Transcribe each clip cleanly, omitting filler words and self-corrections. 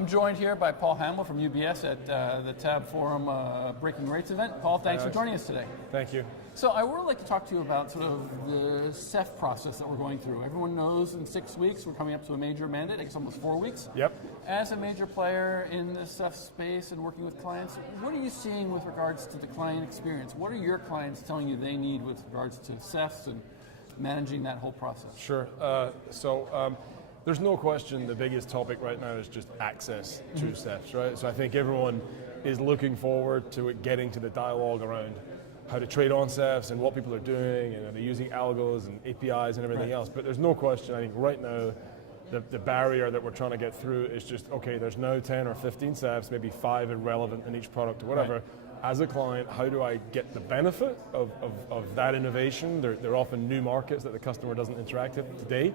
I'm joined here by Paul Hamill from UBS at the TabbFORUM Breaking Rates event. Paul, thanks for joining us today. Thank you. So I would like to talk to you about sort of the SEF process that we're going through. Everyone knows in 6 weeks we're coming up to a major mandate. I guess almost 4 weeks. Yep. As a major player in the SEF space and working with clients, what are you seeing with regards to the client experience? What are your clients telling you they need with regards to SEFs and managing that whole process? Sure. There's no question the biggest topic right now is just access to SEFs, right? So I think everyone is looking forward to it getting to the dialogue around how to trade on SEFs and what people are doing, and are they using algos and APIs and everything else. But there's no question, I think right now, the barrier that we're trying to get through is just, okay, there's now 10 or 15 SEFs, maybe 5 irrelevant in each product or whatever. Right. As a client, how do I get the benefit of that innovation? They're often new markets that the customer doesn't interact with today.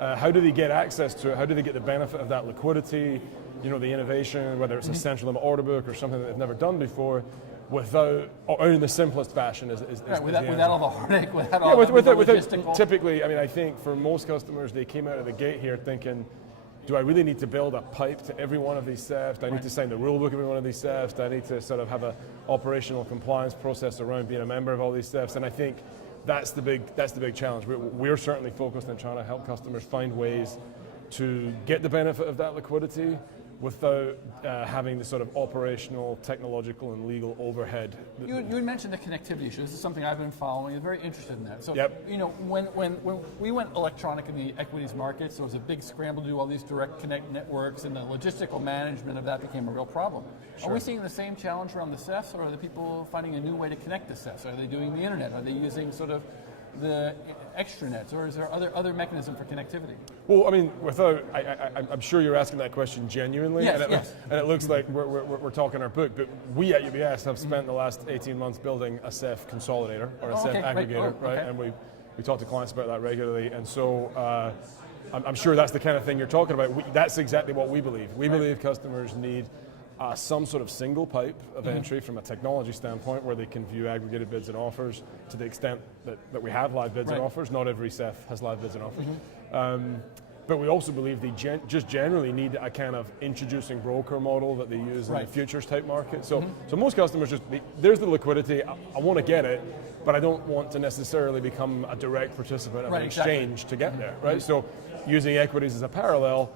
How do they get access to it? How do they get the benefit of that liquidity, the innovation, whether it's a central limit order book or something that they've never done before, without, or in the simplest fashion without all the heartache, without all the logistical. Typically, I think for most customers, they came out of the gate here thinking, do I really need to build a pipe to every one of these SEFs? Do I need to sign the rule book of every one of these SEFs? Do I need to sort of have an operational compliance process around being a member of all these SEFs? And I think that's the big challenge. We're certainly focused on trying to help customers find ways to get the benefit of that liquidity without having the sort of operational, technological, and legal overhead. You had mentioned the connectivity issue. This is something I've been following. I'm very interested in that. So, when we went electronic in the equities markets, there was a big scramble to do all these direct connect networks, and the logistical management of that became a real problem. Sure. Are we seeing the same challenge around the SEFs, or are the people finding a new way to connect the SEFs? Are they doing the internet? Are they using sort of the extranets, or is there other mechanism for connectivity? Well, I'm sure you're asking that question genuinely, yes. And it looks like we're talking our book, but we at UBS have spent the last 18 months building a SEF consolidator, or a SEF aggregator, right? And we talk to clients about that regularly, and so I'm sure that's the kind of thing you're talking about. That's exactly what we believe. We believe customers need some sort of single pipe of entry from a technology standpoint where they can view aggregated bids and offers to the extent that we have live bids and offers. Not every SEF has live bids and offers. But we also believe they just generally need a kind of introducing broker model that they use in the futures type market. So most customers there's the liquidity, I want to get it, but I don't want to necessarily become a direct participant of an exchange to get there, right? So using equities as a parallel,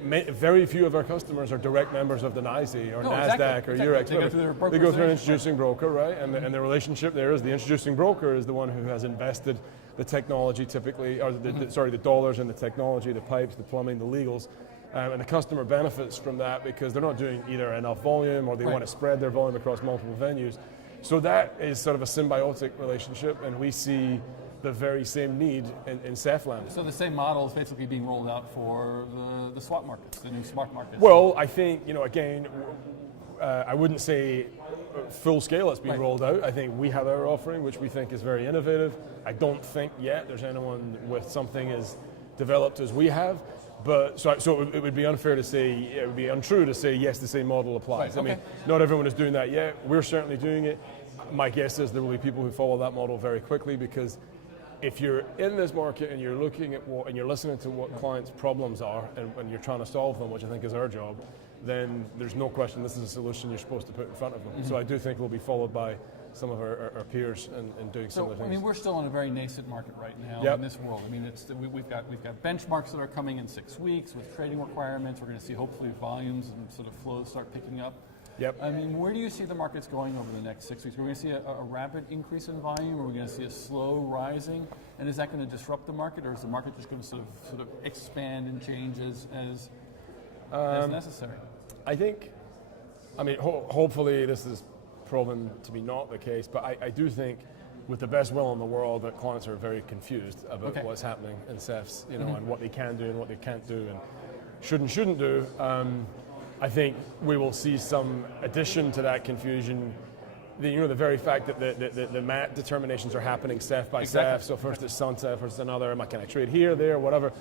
very few of our customers are direct members of the NYSE or NASDAQ or Eurex. They go through an introducing broker, right? And the relationship there is the introducing broker is the one who has invested the technology typically, or the dollars in the technology, the pipes, the plumbing, the legals. And the customer benefits from that because they're not doing either enough volume or they want to spread their volume across multiple venues. So that is sort of a symbiotic relationship, and we see the very same need in SEF land. So the same model is basically being rolled out for the swap markets, the new smart markets. Well, I think, again, I wouldn't say full scale it's being rolled out. I think we have our offering, which we think is very innovative. I don't think yet there's anyone with something as developed as we have. But so it would be unfair to say, it would be untrue to say, yes, the same model applies. I mean, not everyone is doing that yet. We're certainly doing it. My guess is there will be people who follow that model very quickly, because if you're in this market and you're looking at and you're listening to what clients' problems are and you're trying to solve them, which I think is our job, then there's no question this is a solution you're supposed to put in front of them. So I do think we'll be followed by some of our peers in doing similar things. I mean, we're still in a very nascent market right now in this world. I mean, we've got benchmarks that are coming in 6 weeks with trading requirements. We're going to see hopefully volumes and sort of flows start picking up. Yep. I mean, where do you see the markets going over the next 6 weeks? Are we going to see a rapid increase in volume? Or are we going to see a slow rising? And is that going to disrupt the market, or is the market just going to sort of expand and change as necessary? I think, hopefully this is proven to be not the case, but I do think with the best will in the world that clients are very confused about what's happening in SEFs, and what they can do and what they can't do and shouldn't do. I think we will see some addition to that confusion. The very fact that the MAT determinations are happening SEF by SEF, so first it's some SEF, first another, can I trade here, there, whatever.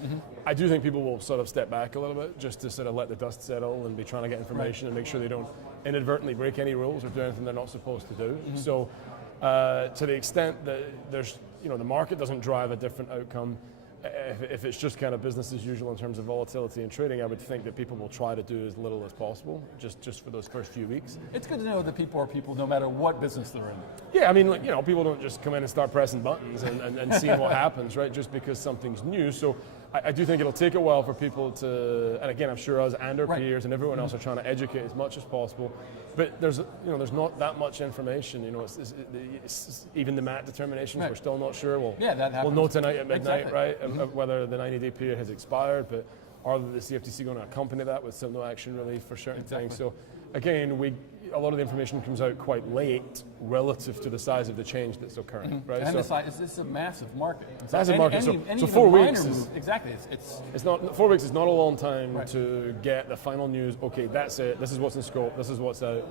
I do think people will sort of step back a little bit just to sort of let the dust settle and be trying to get information and make sure they don't inadvertently break any rules or do anything they're not supposed to do. So to the extent that there's, the market doesn't drive a different outcome, if it's just kind of business as usual in terms of volatility and trading, I would think that people will try to do as little as possible, just for those first few weeks. It's good to know that people are people no matter what business they're in. Yeah, I mean, like, people don't just come in and start pressing buttons and seeing what happens, right? Just because something's new. So I do think it'll take a while for people to, and again, I'm sure us and our peers and everyone else are trying to educate as much as possible. But there's not that much information. It's even the MAT determinations, we're still not sure. We'll know tonight at midnight, right? Whether the 90-day period has expired, but are the CFTC going to accompany that with some no action relief for certain things? So again, a lot of the information comes out quite late relative to the size of the change that's occurring, right? And this is a massive market. Massive market. So 4 weeks is exactly. It's not 4 weeks is not a long time to get the final news. Okay, that's it. This is what's in scope. This is what's out.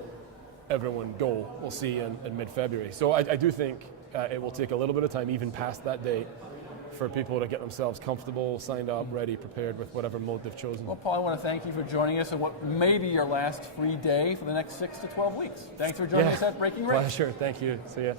Everyone go. We'll see in mid-February. So I do think it will take a little bit of time, even past that date, for people to get themselves comfortable, signed up, ready, prepared with whatever mode they've chosen. Well, Paul, I want to thank you for joining us on what may be your last free day for the next 6 to 12 weeks. Thanks for joining us at Breaking Rates. Pleasure. Thank you. See ya.